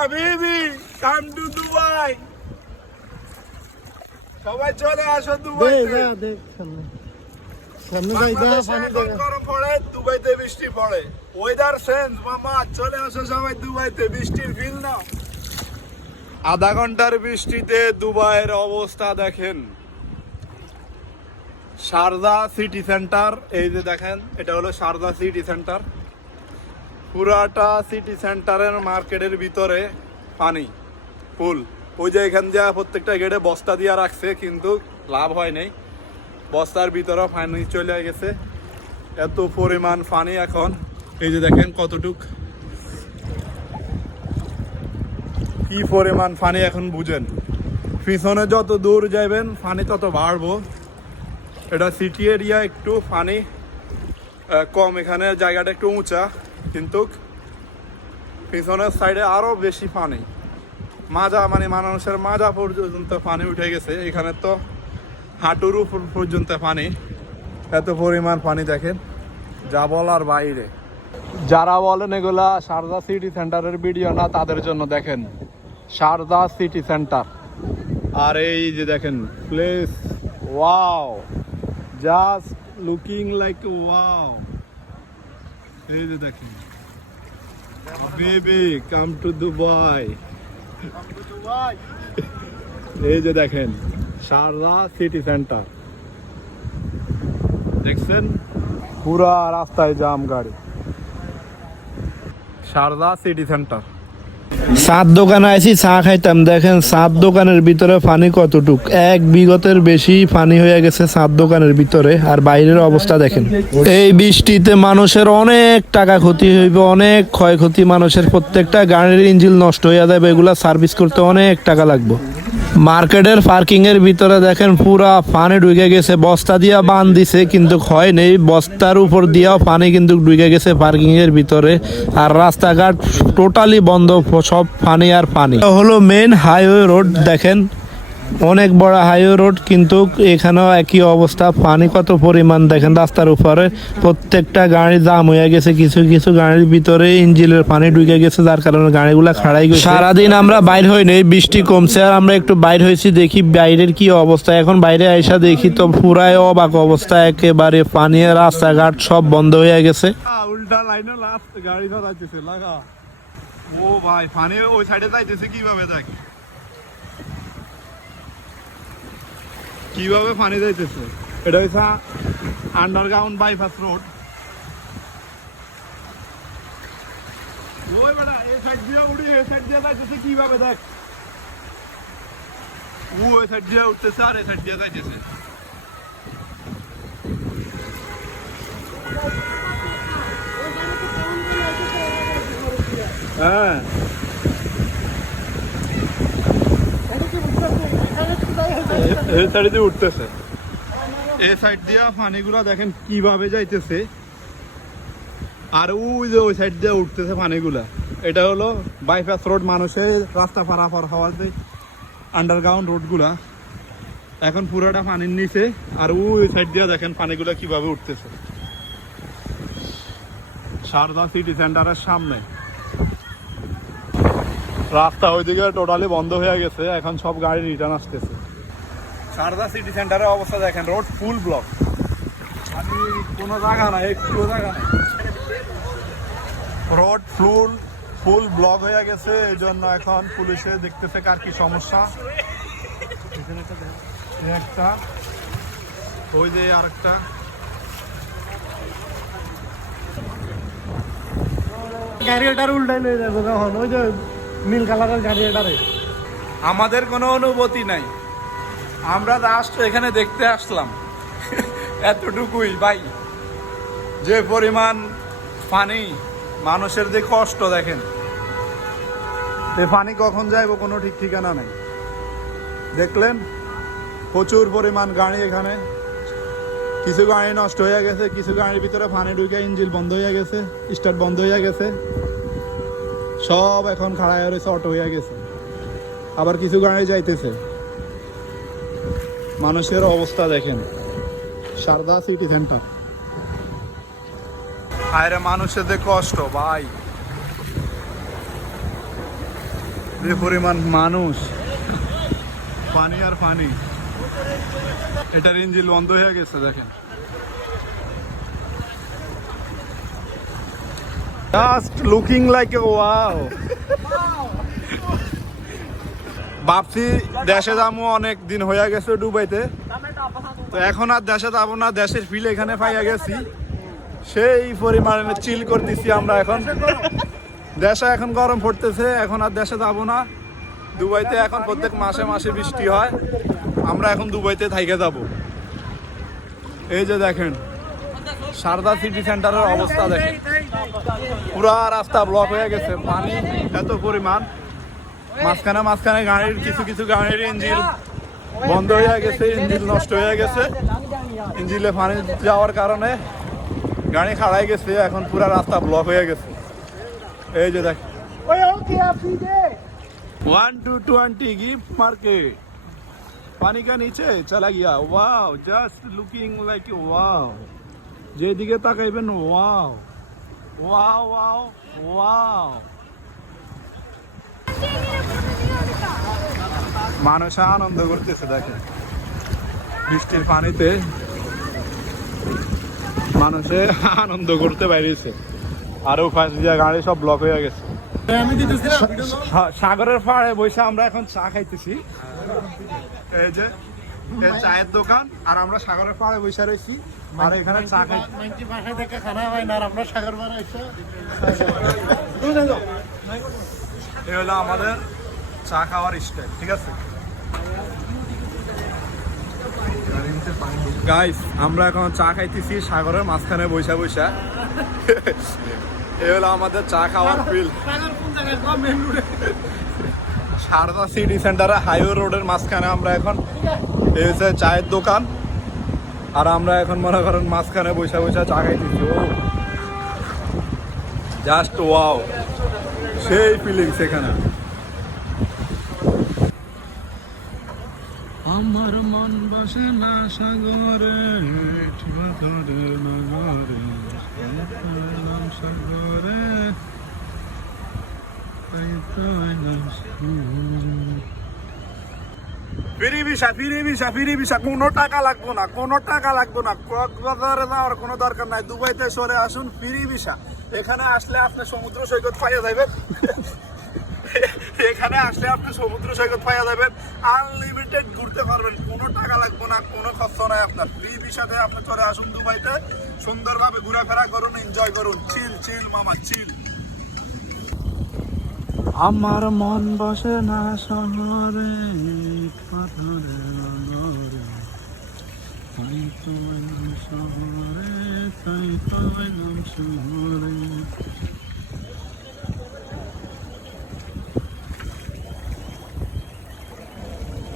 হাবিবি come to Dubai. সবাই চলে আসো দুবাই গরম পড়ে দুবাইতে বৃষ্টি পড়ে। ওয়েদার সেন্স মামা চলে আসো সবাই দুবাইতে বৃষ্টির ফিল নাও। আধা ঘণ্টার বৃষ্টিতে দুবাইয়ের অবস্থা দেখেন। শারদা সিটি সেন্টার এই যে দেখেন এটা হলো শারদা সিটি সেন্টার। পুরাটা সিটি সেন্টারের মার্কেটের ভিতরে পানি ফুল ওই যে এখান দিয়ে প্রত্যেকটা গেটে বস্তা দিয়ে রাখছে, কিন্তু লাভ হয় নাই। বস্তার ভিতরে পানি চলে গেছে। এত পরিমাণ পানি এখন। এই যে দেখেন কতটুক। কি পরিমাণ পানি এখন বুঝেন। পিছনে যত দূর যাবেন পানি তত বাড়বো। এটা সিটি এরিয়া একটু পানি কম। এখানে জায়গাটা একটু উঁচা। কিন্তু পিছনের সাইডে আরও বেশি পানি। মাজা মানে মানুষের মাজা পর্যন্ত পানি উঠে গেছে। এখানে তো হাঁটুর পর্যন্ত পানি। এত পরিমাণ পানি দেখেন, যা বলার বাইরে। যারা বলেন এগুলা সারদা সিটি সেন্টারের ভিডিও না, তাদের জন্য দেখেন, সারদা সিটি সেন্টার আর এই যে দেখেন place wow just looking like wow এই যে বেবি কাম টু দুবাই এই যে দেখেন, সারদা সিটি সেন্টার দেখছেন? পুরা রাস্তায় জাম গাড়ি। সারদা সিটি সেন্টার সাত দোকানে আইছি, চা খাইতাম। দেখেন, সাত দোকানের ভিতরে পানি কতটুক। এক বিগতের বেশি পানি হয়ে গেছে সাত দোকানের ভিতরে। আর বাইরের অবস্থা দেখেন। এই বৃষ্টিতে মানুষের অনেক টাকা ক্ষতি হইবে, অনেক ক্ষয়ক্ষতি মানুষের। প্রত্যেকটা গাড়ির ইঞ্জিল নষ্ট হয়ে যাবে এগুলা সার্ভিস করতে অনেক টাকা লাগবে। মার্কেটের পার্কিং এর ভিতরে দেখেন পুরা পানি ঢুকে গেছে। বস্তা দিয়া বান দিছে, কিন্তু ক্ষয় নেই। বস্তার উপর দিয়াও পানি কিন্তু ঢুকে গেছে পার্কিং এর ভিতরে। আর রাস্তাঘাট টোটালি বন্ধ, সব পানি আর পানি। হলো মেন হাইওয়ে রোড দেখেন। অনেক বড় হাইওয়ে রোড কিন্তু এখানেও একই অবস্থা। পানি কত পরিমাণ? দেখেন রাস্তার উপরে প্রত্যেকটা গাড়ি জাম হয়ে গেছে কিছু কিছু গাড়ির ভিতরে ইঞ্জিনের পানি ঢুকে গেছে যার কারণে গাড়িগুলা খাড়াই গেছে। সারাদিন আমরা বাইর হই নাই বৃষ্টি কমছে আর আমরা একটু বাইর হয়েছি দেখি বাইরের কি অবস্থা। এখন বাইরে আইসা দেখি তো পুরাই অবাক অবস্থা একেবারে পানি রাস্তাঘাট সব বন্ধ হয়ে গেছে। উল্টা লাইনে লাস্ট গাড়ি লাগা। ও ভাই পানি ওই সাইডে যাইতেছে কীভাবে দেখ। কীভাবে পানি যাইতেছে? এটা হচ্ছে আন্ডারগ্রাউন্ড বাইপাস রোড ওই বেটা, এই সাইড দিয়ে এই কীভাবে দেখ? ও ওই সাইড দিয়ে উঠতেছে আর এই সাইড দিয়ে যাইতেছে। হ্যাঁ। এই উঠতেছে। সাইড দিয়ে পানিগুলা দেখেন কীভাবে যাইতেছে। আর ওই যে ওই সাইড দিয়ে উঠতেছে পানিগুলা। এটা হলো রোড মানুষের রাস্তা পারাপার হওয়ার যে আন্ডারগ্রাউন্ড রোডগুলা এখন পুরোটা পানির নিচে, আর ওই সাইড দিয়ে দেখেন পানিগুলা কীভাবে উঠতেছে। সারদা সিটি সেন্টারের সামনে। রাস্তা ওইদিকে টোটালি বন্ধ হয়ে গেছে, এখন সব গাড়ি রিটার্ন আসতেছে। সারদা সিটি সেন্টারের অবস্থা দেখেন রোড ফুল ব্লক আমি কোনো জায়গা নাই একটু জায়গা নাই। রোড ফুল ফুল ব্লক হয়ে গেছে এই জন্য এখন পুলিশে দেখতেছে কার কি সমস্যা। একটা ওই যে আরেকটা। গাড়ি এটার উল্টাই লয়ে যাব কখন ওই যে নীল কালারের গাড়ি আমাদের কোনো অনুভূতি নাই। আমরা লাস্ট এখানে দেখতে আসলাম। এতটুকুই, ভাই। যে পরিমাণ পানি মানুষের যে কষ্ট, দেখেন। এই পানি কখন যাইব কোনো ঠিক ঠিকানা নেই। দেখলেন? প্রচুর পরিমাণ গাড়ি এখানে। কিছু গাড়ি নষ্ট হয়ে গেছে, কিছু গাড়ির ভিতরে পানি ঢুকে ইঞ্জিন বন্ধ হয়ে গেছে স্টার্ট বন্ধ হয়ে গেছে। সব এখন খাড়া হয়ে রয়েছে অটো হয়ে গেছে। আবার কিছু গাড়ি যাইতেছে। মানুষের অবস্থা দেখেন। Sarada city centre. আরে মানুষের যে কষ্ট ভাই। যে পরিমাণ মানুষ। পানি আর পানি। এটার ইঞ্জিন বন্ধ হয়ে গেছে দেখেন। Just looking like a wow ভাবছি দেশে যাব, অনেক দিন হয়ে গেছে দুবাইতে। তো এখন আর দেশে যাব না, দেশের ফিল এখানে পাইয়া গেছি। সেই পরিমাণে চিল করতেছি আমরা এখন। দেশে এখন গরম পড়তেছে, এখন আর দেশে যাব না। দুবাইতে এখন প্রত্যেক মাসে মাসে বৃষ্টি হয়, আমরা এখন দুবাইতে থাইকে যাব। এই যে দেখেন, সারদা সিটি সেন্টারের অবস্থা দেখেন। পুরা রাস্তা ব্লক হয়ে গেছে, পানি এত পরিমাণ। মাঝখানে মাঝখানে গাড়ির কিছু কিছু গাড়ির ইঞ্জিন বন্ধ হয়ে গেছে ইঞ্জিন নষ্ট হয়ে গেছে ইঞ্জিনে পানি যাওয়ার কারণে গাড়ি খাড়াই গেছে এখন পুরা রাস্তা ব্লক হয়ে গেছে এই যে দেখ one two twenty gift market पानी का नीचे चला गया wow just looking like wow যেদিকে তাকাইবেন ওয়াও ওয়াও ওয়াও ওয়াও মানুষ আনন্দ করতেছে দেখেন। বৃষ্টির পানিতে মানুষে আনন্দ করতে বাইরেছে আরও ফাঁস দিয়া গাড়ি সব ব্লক হয়ে গেছে। সাগরের পাড়ে বসে আমরা এখন চা খাইতেছি। এই যে চায়ের দোকান আর আমরা সাগরের পাড়ে বসে রয়েছি আর এখানে চা খাই বাসা থেকে খানা হয় না আর আমরা সাগর পাড়া এসে এই হলো আমাদের চা খাওয়ার স্টাইল ঠিক আছে? গাইস আমরা এখন চা খাইতেছি সাগরের মাঝখানে বৈশা বৈশা এ হলো আমাদের চা খাওয়ার ফিল সারদা সিটি সেন্টারে হাইওয়ে রোডের মাঝখানে আমরা এখন। এই হচ্ছে চায়ের দোকান। আর আমরা এখন মনে করেন মাঝখানে বৈশা বৈশা চা খাইতেছি। ও। জাস্ট ওয়াও সেই ফিলিংস এখানে। আমার মন বসে না সাগরে নগরে সাগরে। ফিরি ভিসা, ফিরি কোনো টাকা লাগবো না, কোনো টাকা লাগবো না। কক্সবাজারে যাওয়ার কোনো দরকার নাই। দুবাইতে সরে আসুন, ফিরি এখানে আসলে আপনি সমুদ্র সৈকত পাইয়া যাবেন এখানে আসলে আপনি সমুদ্র সৈকত পাইয়া যাবেন। আনলিমিটেড ঘুরতে পারবেন। কোনো টাকা লাগবে না, কোনো খরচ নাই আপনার। ফ্রি ভিসাতে আপনি চলে আসুন দুবাইতে। সুন্দরভাবে ঘোরাফেরা করুন এনজয় করুন। চিল চিল মামা চিল আমার মন বসে না শহরে পাথরে তাই তো শহরে, তাই তো শহরে।